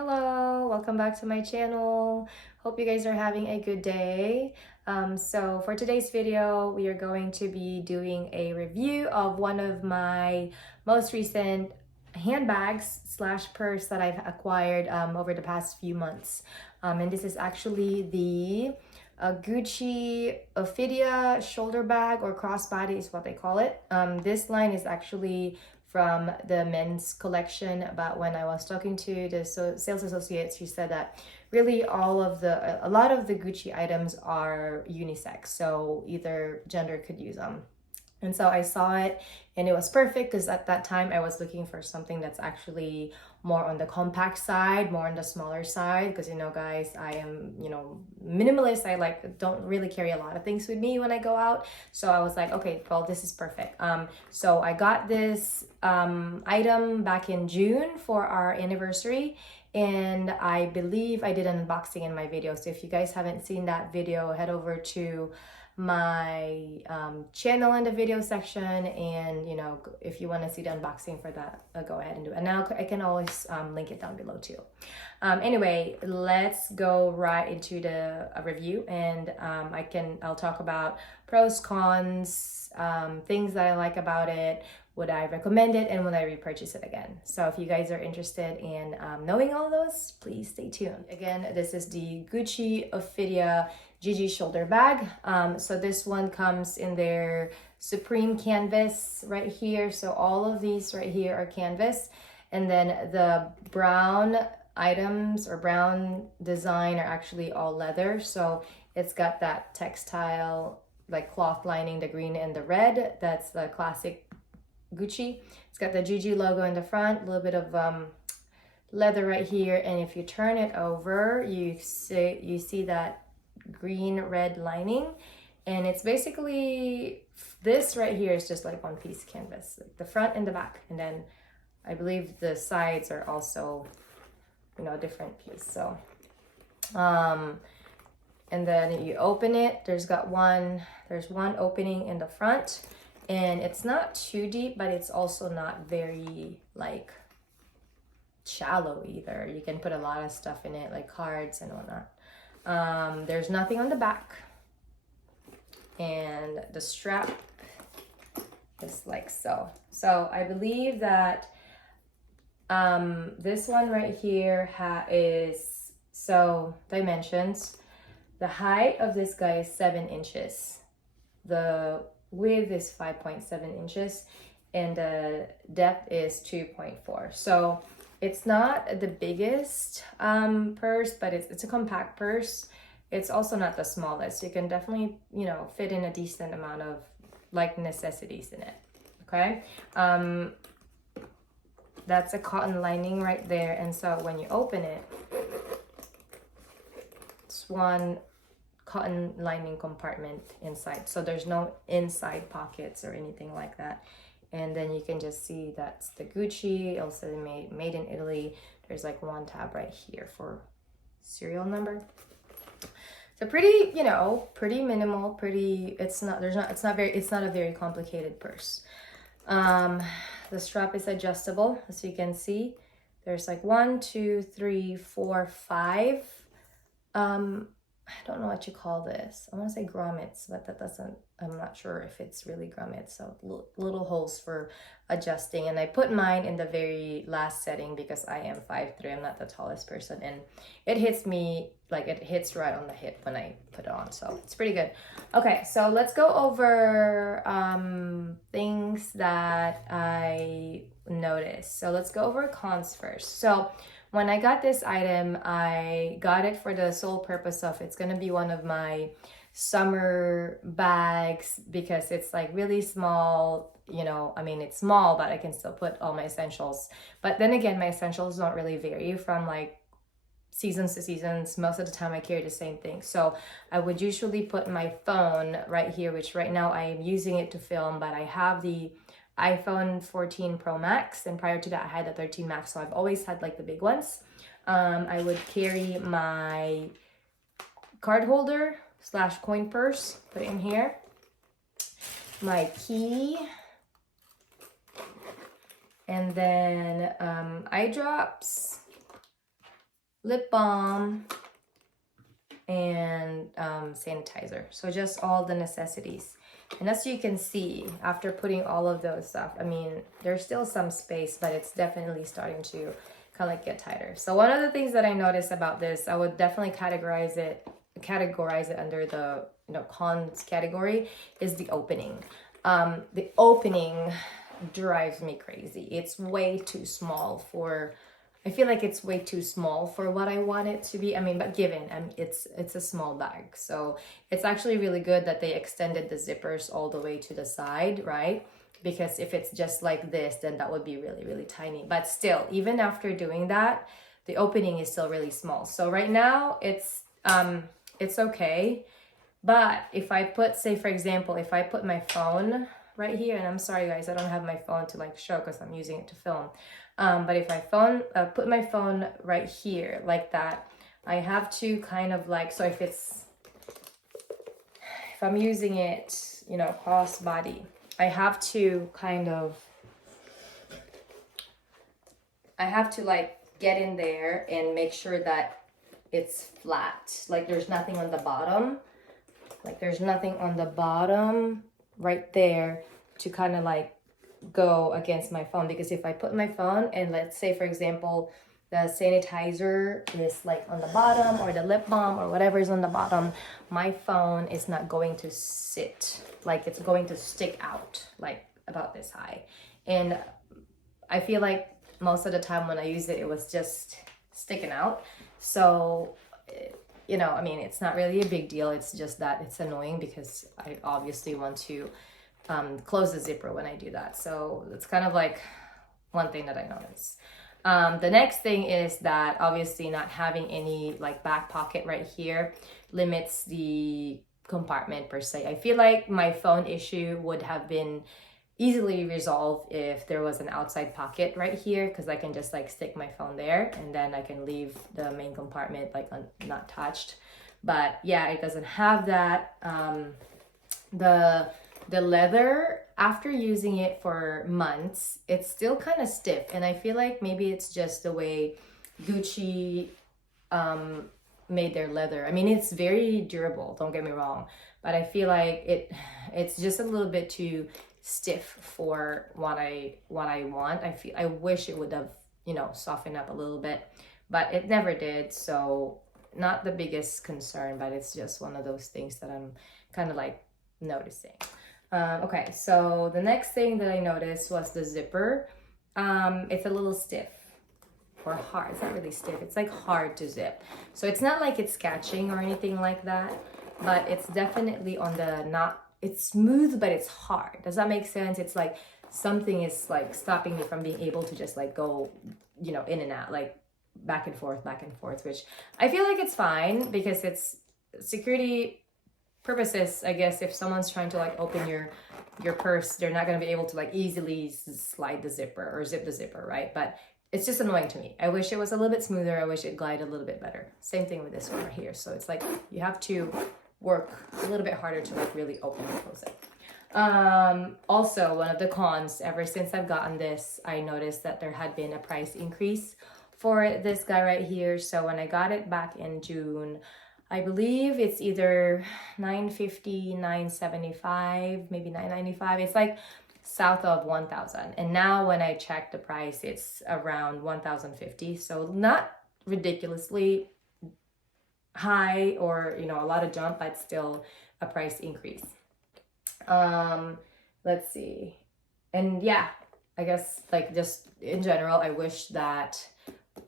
Hello, welcome back to my channel. Hope you guys are having a good day. So for today's video, we are going to be doing a review of one of my most recent handbags slash purse that I've acquired over the past few months. And this is actually the Gucci Ophidia shoulder bag, or crossbody is what they call it. This line is actually from the men's collection, but when I was talking to the sales associate, she said that really a lot of the Gucci items are unisex, so either gender could use them. And so I saw it and it was perfect because at that time I was looking for something that's actually more on the compact side, more on the smaller side, because guys, I am, minimalist. I don't really carry a lot of things with me when I go out. So I was like, okay, well, this is perfect. So I got this item back in June for our anniversary, and I believe I did an unboxing in my video. So if you guys haven't seen that video, head over to my channel in the video section, and if you want to see the unboxing for that, go ahead and do it. And now I can always link it down below too. Anyway, let's go right into the review, and I'll talk about pros, cons, things that I like about it, would I recommend it, and would I repurchase it again. So if you guys are interested in knowing all those, please stay tuned. Again, this is the Gucci Ophidia GG shoulder bag. So this one comes in their Supreme canvas right here. So all of these right here are canvas, and then the brown items or brown design are actually all leather. So it's got that textile like cloth lining, the green and the red. That's the classic Gucci. It's got the GG logo in the front, a little bit of leather right here, and if you turn it over, you see that green red lining, and it's basically this right here is just like one piece canvas, like the front and the back, and then I believe the sides are also a different piece. So and then you open it, there's one opening in the front, and it's not too deep, but it's also not very like shallow either. You can put a lot of stuff in it, like cards and whatnot. There's nothing on the back, and the strap is like so. So I believe that this one right here is, so dimensions, the height of this guy is 7 inches, the width is 5.7 inches, and the depth is 2.4. So it's not the biggest purse, but it's a compact purse. It's also not the smallest. You can definitely, fit in a decent amount of like necessities in it. Okay. That's a cotton lining right there. And so when you open it, it's one cotton lining compartment inside. So there's no inside pockets or anything like that. And then you can just see that's the Gucci, also made in Italy. There's like one tab right here for serial number. So pretty, pretty minimal, it's not a very complicated purse. The strap is adjustable, as you can see. There's like 1, 2, 3, 4, 5. I don't know what you call this. I want to say grommets, but I'm not sure if it's really grommets. So little holes for adjusting. And I put mine in the very last setting because I am 5'3". I'm not the tallest person. And it hits me, like it hits right on the hip when I put it on. So it's pretty good. Okay, so let's go over things that I noticed. So let's go over cons first. So when I got this item, I got it for the sole purpose of it's going to be one of my summer bags because it's like really small, it's small, but I can still put all my essentials. But then again, my essentials don't really vary from like seasons to seasons. Most of the time I carry the same thing. So I would usually put my phone right here, which right now I am using it to film, but I have the iPhone 14 Pro Max, and prior to that I had the 13 Max, so I've always had like the big ones. I would carry my card holder / coin purse, put it in here, my key, and then eye drops, lip balm, and sanitizer. So just all the necessities. And as you can see, after putting all of those stuff, I mean, there's still some space, but it's definitely starting to kind of like get tighter. So one of the things that I noticed about this, I would definitely categorize it under the cons category, is the opening. The opening drives me crazy. It's way too small for, I feel like it's way too small for what I want it to be. I mean, but given, it's a small bag. So it's actually really good that they extended the zippers all the way to the side, right? Because if it's just like this, then that would be really, really tiny. But still, even after doing that, the opening is still really small. So right now it's okay. But if I put, say for example, if I put my phone right here, and I'm sorry guys, I don't have my phone to like show because I'm using it to film. But if I put my phone right here like that, I have to kind of like, so if I'm using it, cross body, I have to like get in there and make sure that it's flat. Like there's nothing on the bottom. Like there's nothing on the bottom right there to kind of like go against my phone, because if I put my phone and let's say for example the sanitizer is like on the bottom, or the lip balm or whatever is on the bottom, my phone is not going to sit, like it's going to stick out like about this high. And I feel like most of the time when I use it, it was just sticking out. So I mean, it's not really a big deal. It's just that it's annoying because I obviously want to close the zipper when I do that. So it's kind of like one thing that I noticed. The next thing is that obviously not having any like back pocket right here limits the compartment per se. I feel like my phone issue would have been easily resolved if there was an outside pocket right here, because I can just like stick my phone there and then I can leave the main compartment like not touched. But yeah, it doesn't have that. The leather, after using it for months, it's still kind of stiff, and I feel like maybe it's just the way Gucci made their leather. I mean, it's very durable, don't get me wrong, but I feel like it's just a little bit too stiff for what I want. I wish it would have softened up a little bit, but it never did. So not the biggest concern, but it's just one of those things that I'm kind of like noticing. Okay, so the next thing that I noticed was the zipper. It's a little stiff or hard. It's not really stiff. It's like hard to zip. So it's not like it's catching or anything like that, but it's definitely on the it's smooth, but it's hard. Does that make sense? It's like something is like stopping me from being able to just like go, in and out, like back and forth, which I feel like it's fine because it's security purposes. I guess if someone's trying to like open your purse, they're not going to be able to like easily slide the zipper or zip the zipper, right? But it's just annoying to me. I wish it was a little bit smoother. I wish it glided a little bit better. Same thing with this one right here. So it's like you have to work a little bit harder to like really open and close it. Also, one of the cons, ever since I've gotten this, I noticed that there had been a price increase for this guy right here. So when I got it back in June, I believe it's either $950, $975, maybe $995. It's like south of 1,000. And now when I check the price, it's around 1,050. So not ridiculously high or a lot of jump, but still a price increase. Let's see. And yeah, I guess like just in general, I wish that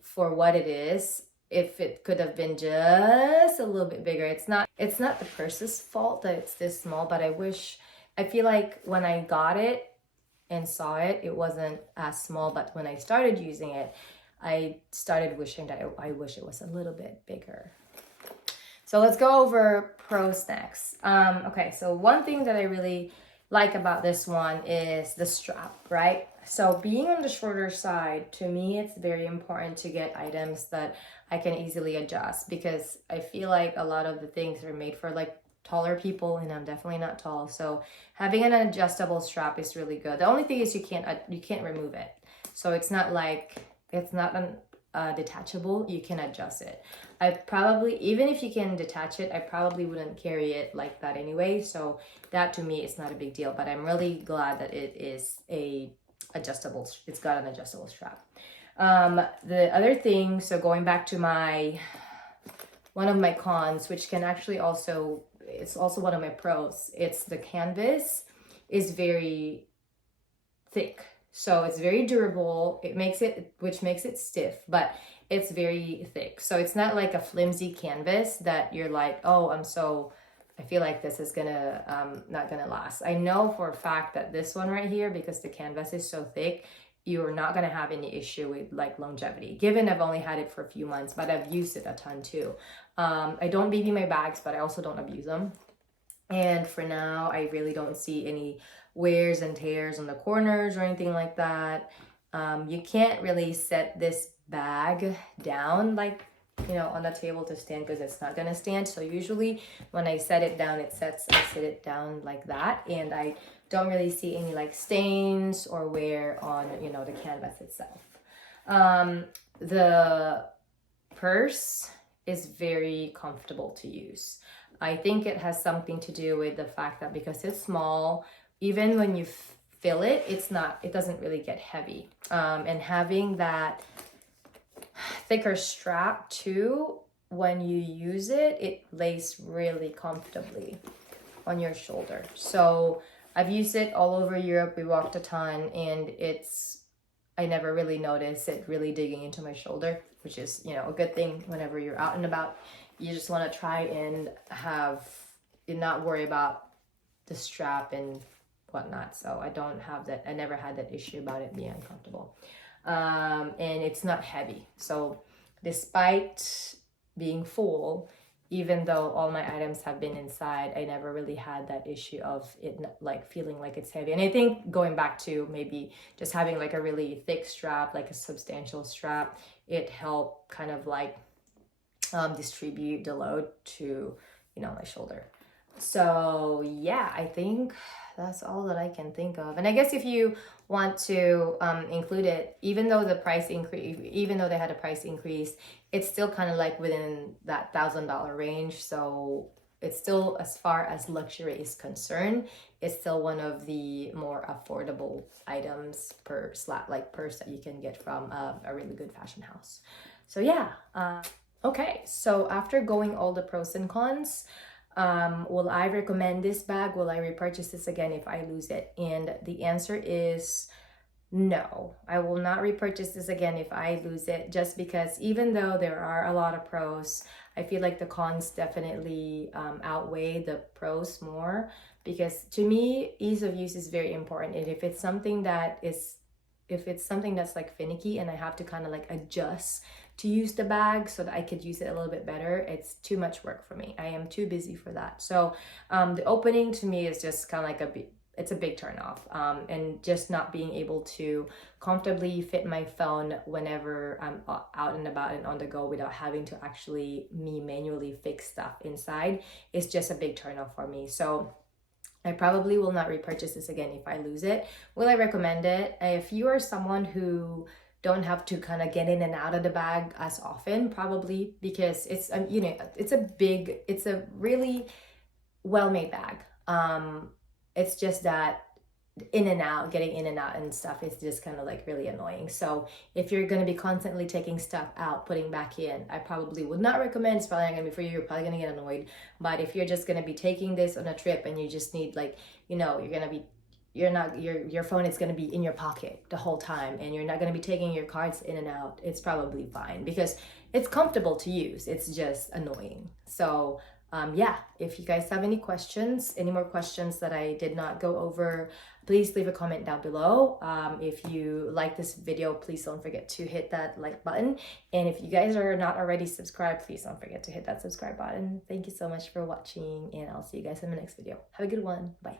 for what it is, if it could have been just a little bit bigger. It's not the purse's fault that it's this small, but I feel like when I got it and saw it, it wasn't as small, but when I started using it, I started wishing that I wish it was a little bit bigger. So let's go over pros next. Okay, so one thing that I really like about this one is the strap, right? So being on the shorter side, to me, it's very important to get items that I can easily adjust, because I feel like a lot of the things are made for like taller people, and I'm definitely not tall. So having an adjustable strap is really good. The only thing is you can't remove it. So it's not detachable, you can adjust it. I probably, even if you can detach it, I probably wouldn't carry it like that anyway. So that to me is not a big deal, but I'm really glad that it is a adjustable, it's got an adjustable strap. The other thing, so going back to one of my cons, which can actually also, it's also one of my pros, it's the canvas is very thick. So it's very durable. Which makes it stiff, but it's very thick. So it's not like a flimsy canvas that you're like, oh, I feel like this is not gonna last. I know for a fact that this one right here, because the canvas is so thick, you're not gonna have any issue with like longevity, given I've only had it for a few months, but I've used it a ton too. I don't baby my bags, but I also don't abuse them. And for now, I really don't see any wears and tears on the corners or anything like that. You can't really set this bag down like, on the table to stand, because it's not gonna stand. So usually when I set it down, I set it down like that, and I don't really see any like stains or wear on, the canvas itself. The purse is very comfortable to use. I think it has something to do with the fact that because it's small, even when you fill it, it doesn't really get heavy. And having that thicker strap too, when you use it, it lays really comfortably on your shoulder. So I've used it all over Europe. We walked a ton, and I never really noticed it really digging into my shoulder, which is, a good thing whenever you're out and about. You just want to try and not worry about the strap and whatnot. So I never had that issue about it being uncomfortable. And it's not heavy. So despite being full, even though all my items have been inside, I never really had that issue of it like feeling like it's heavy. And I think going back to maybe just having like a really thick strap, like a substantial strap, it helped kind of like distribute the load to, my shoulder. So yeah, I think that's all that I can think of. And I guess if you want to include it, even though they had a price increase, it's still kind of like within that $1,000 range. So it's still, as far as luxury is concerned, it's still one of the more affordable items per purse that you can get from a really good fashion house. So yeah. Okay, so after going all the pros and cons, will I recommend this bag? Will I repurchase this again if I lose it? And the answer is no. I will not repurchase this again if I lose it, just because even though there are a lot of pros, I feel like the cons definitely outweigh the pros more, because to me, ease of use is very important. And if it's something that's like finicky and I have to kind of like adjust to use the bag so that I could use it a little bit better, it's too much work for me. I am too busy for that. So the opening to me is just kind of like it's a big turn off. And just not being able to comfortably fit my phone whenever I'm out and about and on the go without having to actually manually fix stuff inside is just a big turn off for me. So I probably will not repurchase this again if I lose it. Will I recommend it? If you are someone who don't have to kind of get in and out of the bag as often, probably, because it's it's a really well-made bag. It's just that getting in and out and stuff is just kind of like really annoying. So if you're going to be constantly taking stuff out, putting back in, I probably would not recommend. It's probably not going to be for you. You're probably going to get annoyed. But if you're just going to be taking this on a trip and you just need your phone is going to be in your pocket the whole time, and you're not going to be taking your cards in and out, it's probably fine because it's comfortable to use. It's just annoying. So yeah, if you guys have any more questions that I did not go over, please leave a comment down below. If you like this video, please don't forget to hit that like button. And if you guys are not already subscribed, please don't forget to hit that subscribe button. Thank you so much for watching, and I'll see you guys in the next video. Have a good one. Bye.